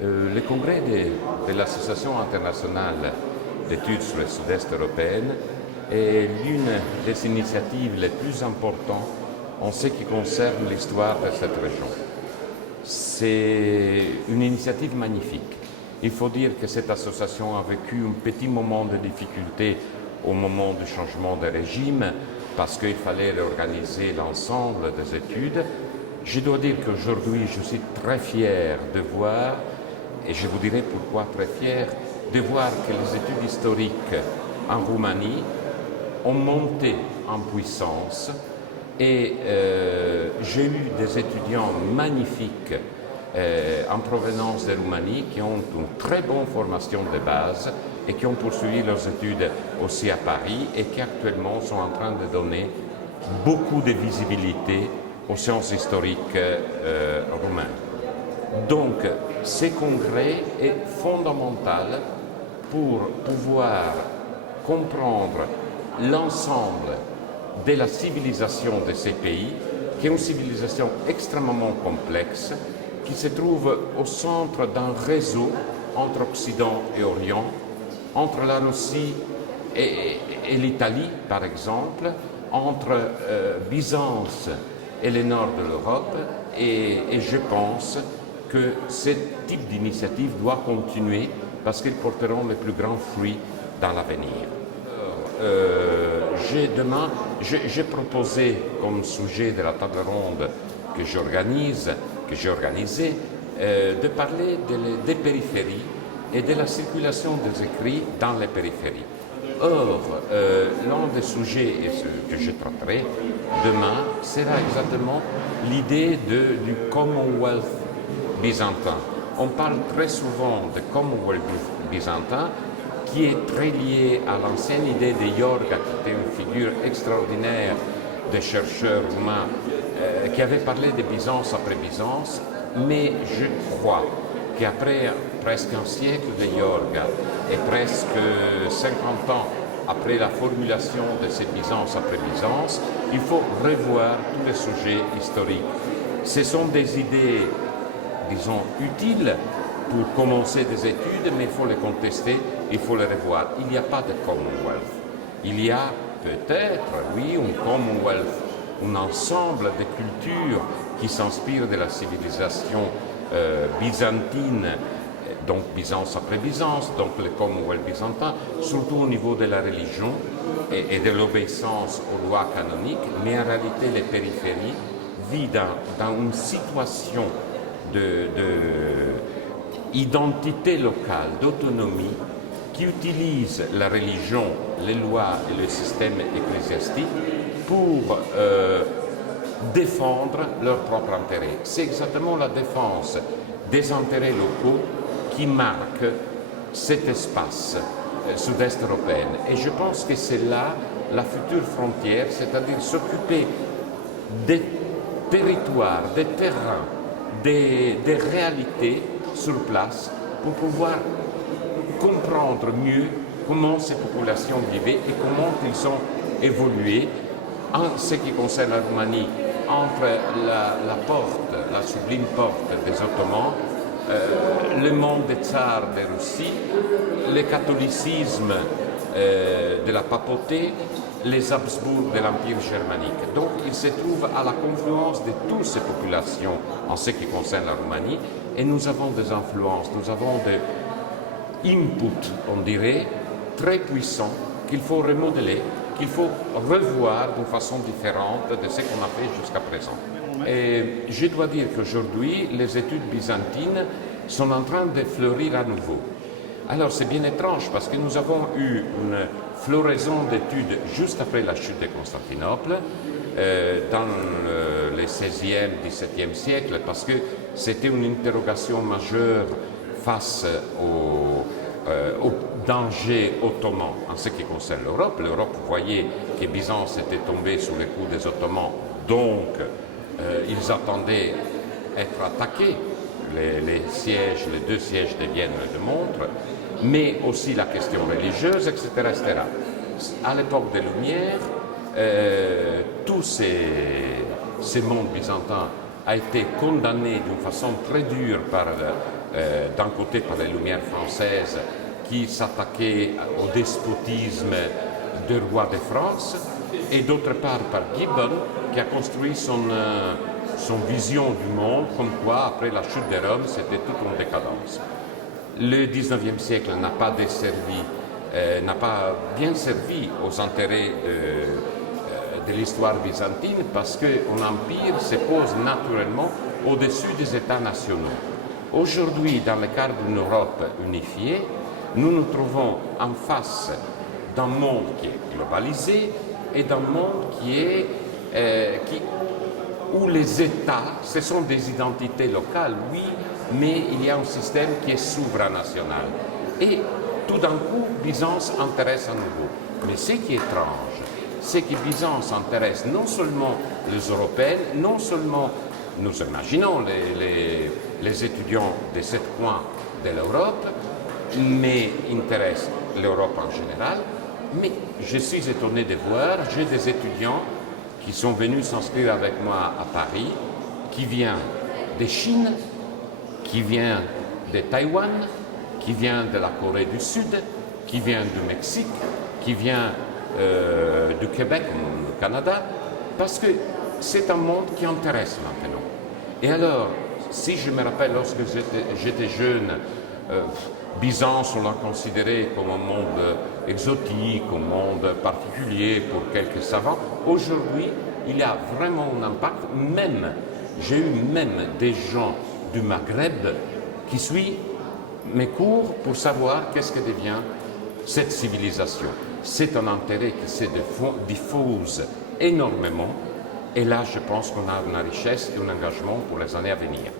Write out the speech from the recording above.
Le congrès de l'Association internationale d'études sur le sud-est européen est l'une des initiatives les plus importantes en ce qui concerne l'histoire de cette région. C'est une initiative magnifique. Il faut dire que cette association a vécu un petit moment de difficulté au moment du changement de régime parce qu'il fallait réorganiser l'ensemble des études. Je dois dire qu'aujourd'hui, je suis très fier de voir, et je vous dirai pourquoi très fier, de voir que les études historiques en Roumanie ont monté en puissance et j'ai eu des étudiants magnifiques en provenance de Roumanie qui ont une très bonne formation de base et qui ont poursuivi leurs études aussi à Paris et qui actuellement sont en train de donner beaucoup de visibilité aux sciences historiques roumaines. Donc, ce congrès est fondamental pour pouvoir comprendre l'ensemble de la civilisation de ces pays, qui est une civilisation extrêmement complexe, qui se trouve au centre d'un réseau entre Occident et Orient, entre la Russie et l'Italie, par exemple, entre Byzance et le nord de l'Europe, et je pense que ce type d'initiative doit continuer parce qu'ils porteront les plus grands fruits dans l'avenir. J'ai proposé comme sujet de la table ronde que j'ai organisée, de parler des périphéries et de la circulation des écrits dans les périphéries. Or, l'un des sujets que je traiterai demain sera exactement l'idée du Commonwealth byzantin. On parle très souvent de Commonwealth byzantin qui est très lié à l'ancienne idée de Iorga, qui était une figure extraordinaire de chercheurs roumains qui avait parlé de Byzance après Byzance, mais je crois qu'après presque un siècle de Iorga et presque 50 ans après la formulation de ces Byzance après Byzance, il faut revoir tous les sujets historiques. Ce sont des idées, disons, utiles pour commencer des études, mais il faut les contester, il faut les revoir. Il n'y a pas de Commonwealth. Il y a peut-être, oui, un Commonwealth, un ensemble de cultures qui s'inspirent de la civilisation byzantine, donc Byzance après Byzance, donc le Commonwealth byzantin, surtout au niveau de la religion et de l'obéissance aux lois canoniques, mais en réalité les périphéries vivent dans une situation d'identité locale, d'autonomie, qui utilise la religion, les lois et le système ecclésiastique pour défendre leurs propres intérêts. C'est exactement la défense des intérêts locaux qui marque cet espace sud-est européen. Et je pense que c'est là la future frontière, c'est-à-dire s'occuper des territoires, des terrains, des réalités sur place pour pouvoir comprendre mieux comment ces populations vivaient et comment ils ont évolué en ce qui concerne la Roumanie entre la porte, la sublime porte des Ottomans, le monde des tsars de Russie, le catholicisme de la papauté, les Habsbourg de l'Empire germanique. Donc il se trouve à la confluence de toutes ces populations en ce qui concerne la Roumanie et nous avons des influences, nous avons des inputs, on dirait, très puissants qu'il faut remodeler, qu'il faut revoir d'une façon différente de ce qu'on a fait jusqu'à présent. Et je dois dire qu'aujourd'hui, les études byzantines sont en train de fleurir à nouveau. Alors c'est bien étrange parce que nous avons eu une floraison d'études juste après la chute de Constantinople, dans les 16e, 17e siècles, parce que c'était une interrogation majeure face au danger ottoman en ce qui concerne l'Europe. L'Europe voyait que Byzance était tombée sous les coups des Ottomans, donc ils attendaient être attaqués. Les sièges, les deux sièges de Vienne le montrent, mais aussi la question religieuse, etc. etc. À l'époque des Lumières, tous ces mondes byzantins a été condamné d'une façon très dure par d'un côté par les Lumières françaises qui s'attaquaient au despotisme du roi de France, et d'autre part par Gibbon qui a construit son vision du monde comme quoi après la chute de Rome c'était tout en décadence. Le 19e siècle n'a pas bien servi aux intérêts de l'histoire byzantine parce qu'un empire se pose naturellement au-dessus des États nationaux. Aujourd'hui, dans le cadre d'une Europe unifiée, nous nous trouvons en face d'un monde qui est globalisé et d'un monde où les États, ce sont des identités locales, oui, mais il y a un système qui est souverain-national. Et tout d'un coup, Byzance intéresse à nouveau. Mais ce qui est étrange, c'est que Byzance intéresse non seulement les Européens, non seulement, nous imaginons, les étudiants de 7 coins de l'Europe, mais intéresse l'Europe en général. Mais je suis étonné de voir, j'ai des étudiants qui sont venus s'inscrire avec moi à Paris, qui viennent de Chine, qui viennent de Taïwan, qui viennent de la Corée du Sud, qui viennent du Mexique, qui viennent du Québec, du Canada, parce que c'est un monde qui intéresse maintenant. Et alors, si je me rappelle, lorsque j'étais jeune, Byzance, on l'a considéré comme un monde exotique, un monde particulier pour quelques savants. Aujourd'hui, il y a vraiment un impact. J'ai eu même des gens du Maghreb qui suivent mes cours pour savoir qu'est-ce que devient cette civilisation. C'est un intérêt qui se diffuse énormément. Et là, je pense qu'on a une richesse et un engagement pour les années à venir.